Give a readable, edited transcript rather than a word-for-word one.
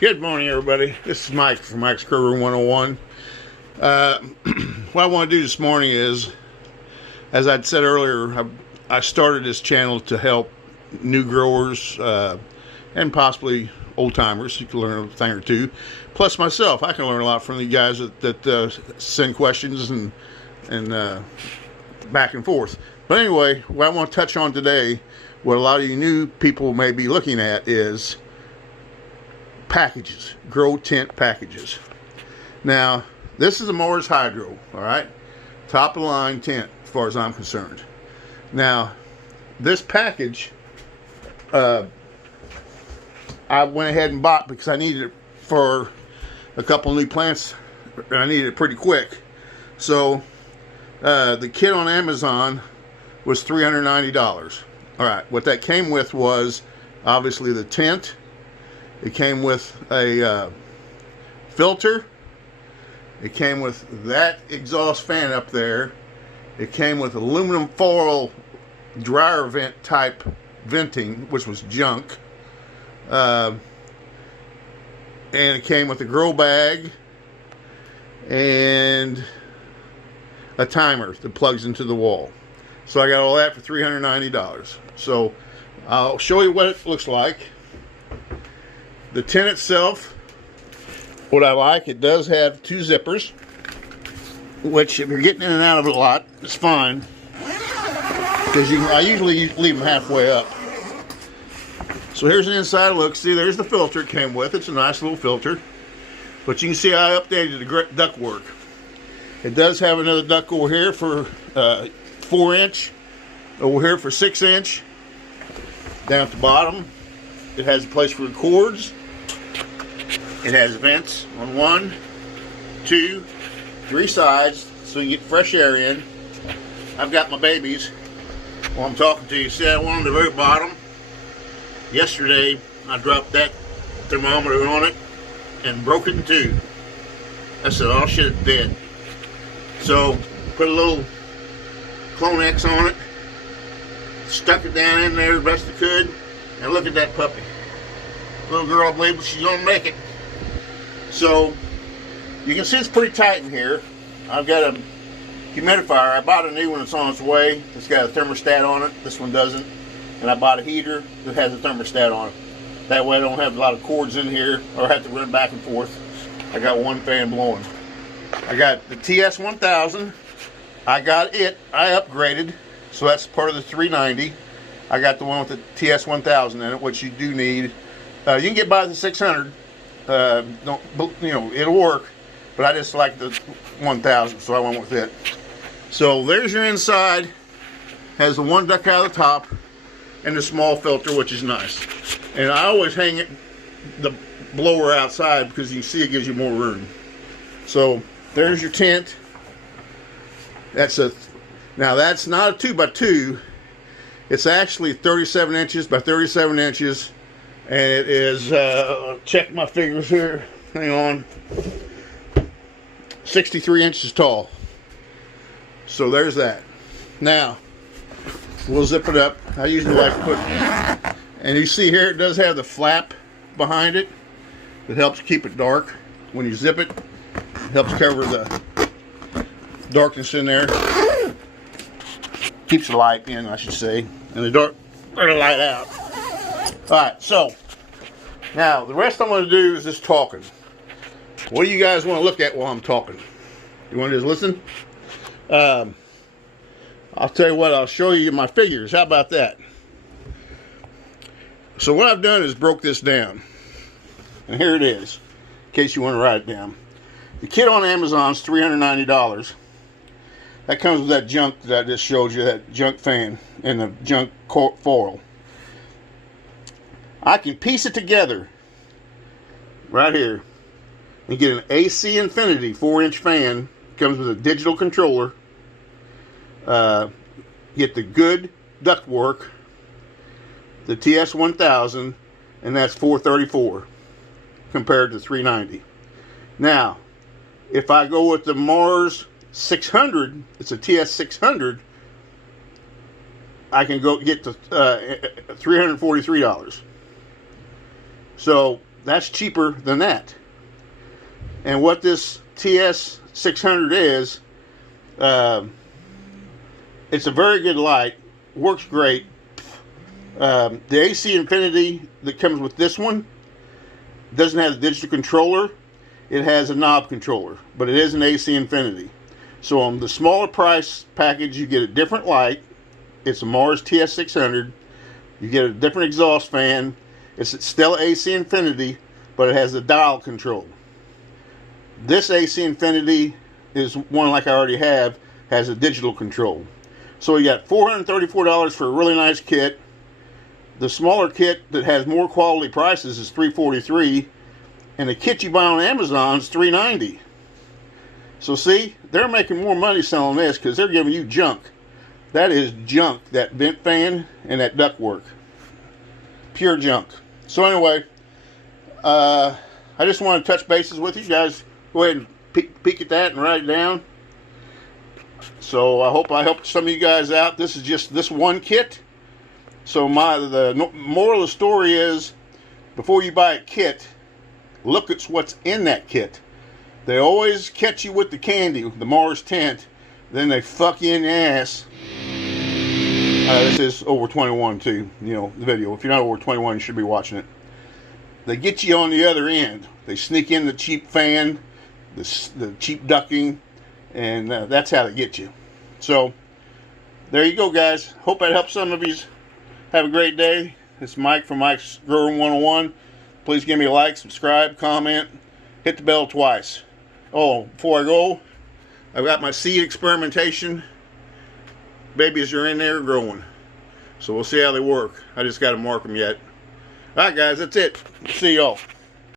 Good morning, everybody. This is Mike from Mike's Grow Room 101. What I want to do this morning is, as I'd said earlier, I started this channel to help new growers and possibly old timers. You can learn a thing or two. Plus myself, I can learn a lot from the guys that send questions and back and forth. But anyway, what I want to touch on today, what a lot of you new people may be looking at, is packages, grow tent packages. Now, this is a Mars Hydro, all right, top of the line tent as far as I'm concerned. Now, this package, I went ahead and bought because I needed it for a couple new plants. I needed it pretty quick. So, the kit on Amazon was $390. All right, what that came with was obviously the tent. It came with a filter. It came with that exhaust fan up there. It came with aluminum foil dryer vent type venting, which was junk. And it came with a grow bag and a timer that plugs into the wall. So I got all that for $390. So I'll show you what it looks like. The tent itself, what I like, it does have two zippers, which if you're getting in and out of it a lot, it's fine. Because I usually leave them halfway up. So here's an inside look. See, there's the filter it came with. It's a nice little filter. But you can see I updated the ductwork. It does have another duct over here for 4-inch, over here for 6-inch. Down at the bottom, it has a place for the cords. It has vents on 1, 2, 3 sides, so you get fresh air in. I've got my babies while I'm talking to you. See that one on the very bottom? Yesterday, I dropped that thermometer on it and broke it in two. I said, oh shit, it's dead. So, put a little Clonex on it, stuck it down in there the best I could, and look at that puppy. Little girl, I believe she's gonna make it. So, you can see it's pretty tight in here. I've got a humidifier. I bought a new one that's on its way. It's got a thermostat on it. This one doesn't. And I bought a heater that has a thermostat on it. That way I don't have a lot of cords in here or have to run back and forth. I got one fan blowing. I got the TS1000. I upgraded. So that's part of the 390. I got the one with the TS1000 in it, which you do need. You can get by the 600. It'll work, but I just like the 1000, so I went with it. So there's your inside. Has the one duct out of the top and the small filter, which is nice. And I always hang the blower outside because you can see it gives you more room. So there's your tent. Now that's not a 2x2. It's actually 37 inches by 37 inches. And it is, check my figures here, hang on, 63 inches tall. So there's that. Now, we'll zip it up. I usually like to put, and you see here it does have the flap behind it that helps keep it dark. When you zip it, it helps cover the darkness in there. Keeps the light in, I should say, and the dark, or the light out. Alright, so now the rest I'm going to do is just talking. What do you guys want to look at while I'm talking? You want to just listen? I'll tell you what, I'll show you my figures. How about that? So what I've done is broke this down. And here it is, in case you want to write it down. The kit on Amazon is $390. That comes with that junk that I just showed you, that junk fan and the junk foil. I can piece it together right here and get an AC Infinity 4-inch fan. Comes with a digital controller. Get the good ductwork, the TS1000, and that's $434 compared to $390. Now, if I go with the Mars 600, it's a TS600, I can go get to $343. So that's cheaper than that. And what this TS600 is, it's a very good light, works great. The AC Infinity that comes with this one doesn't have the digital controller. It has a knob controller, but it is an AC Infinity. So on the smaller price package, you get a different light. It's a Mars TS600. You get a different exhaust fan. It's still AC Infinity, but it has a dial control. This AC Infinity is one like I already have, has a digital control. So you got $434 for a really nice kit. The smaller kit that has more quality prices is $343, and the kit you buy on Amazon is $390. So see, they're making more money selling this because they're giving you junk. That is junk, that vent fan and that ductwork. Pure junk. So anyway, I just want to touch bases with you guys. Go ahead and peek at that and write it down. So I hope I helped some of you guys out. This is just this one kit. So the moral of the story is, before you buy a kit, look at what's in that kit. They always catch you with the candy, the Mars tent, then they fuck you in the ass. This is over 21 too, you know, the video. If you're not over 21, you should be watching it. They get you on the other end. They sneak in the cheap fan, the cheap ducking, and that's how they get you. So there you go, guys. Hope that helps some of you. Have a great day. It's Mike from Mike's Grower 101. Please give me a like, subscribe, comment, hit the bell twice. Oh, before I go, I've got my seed experimentation. Babies are in there growing. So we'll see how they work. I just got to mark them yet. Alright guys, that's it. See y'all.